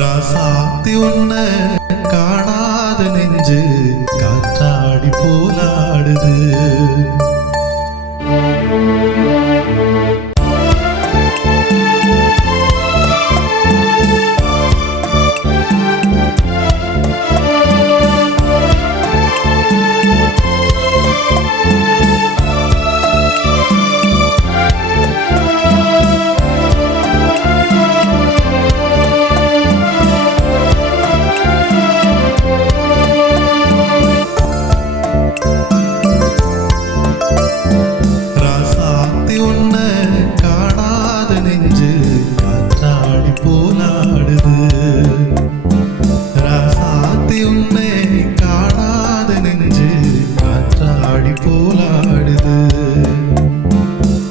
ராசாத்தி உன்னை காணாத நெஞ்சு காற்றாடி போலாடுது.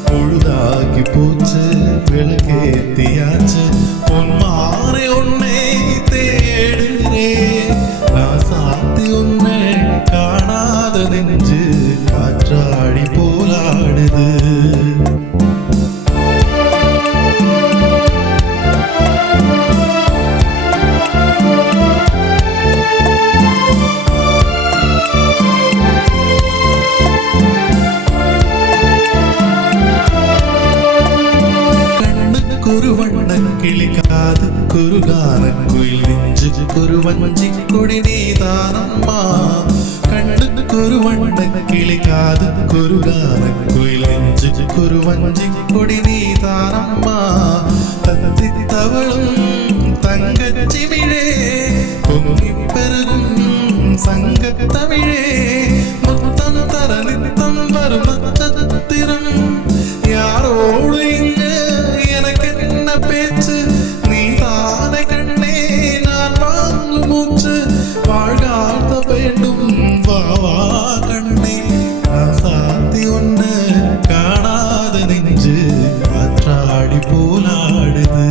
பொழுதாகி போச்சு விளக்கேத்தியாச்சு பொன்மாறே உன்னை தேடுறே. ராசாத்தி உன்னை காணாத நெஞ்சு காற்றாடி போலாடுது. ஒரு வண்ண கிளிக்காது குறுகான குயில் நெஞ்சு குருவஞ்சி கொடி நீதானம்மா. கண்ணுக்கு ஒரு வண்ண கிளிக்காது குறுகான குயில் நெஞ்சு குருவஞ்சி கொடி நீதானம்மா. தத்தி தவளும் தங்கச்சிமிழே பொங்கி பெருகும் சங்கத்தமிழே முத்தம் தர நித்தம் வரும் நட்சத்திரம் யாரோடு பேச்சு நீ தானே கண்ணே நான் வாங்கு மூச்சு வாழ்காத்த வேண்டும் வாவா கண்ணே. ராசாத்தி ஒண்ணு காணாத நெஞ்சு காற்றாடி போலாடுது.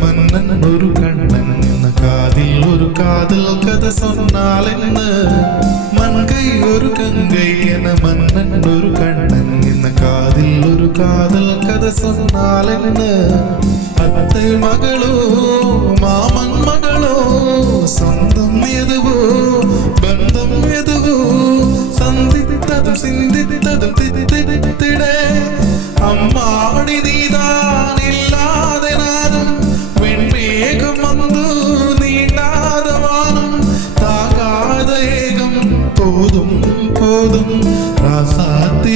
மன்னன் ஒரு கண்ணன் என்ன காதில் ஒரு காதல் கதை சொன்னால் என்ன. மங்கை ஒரு கங்கை என மன்னன் ஒரு கண்ணன் என்ன காதில் ஒரு காதல் கதை சொன்னால் என்ன. அத்தை மகளோ மாமன் மகளோ சொந்தம் எதுவோ பந்தம் எதுவோ சந்தித்ததும் சிந்தித்ததும் தித்திட அம்மாடி நீதான் இல்லாத நானும் வெண்மேகம் வந்து நீண்டாத வானம் தாகாத ஏகம் போதும் போதும் ராசாத்தி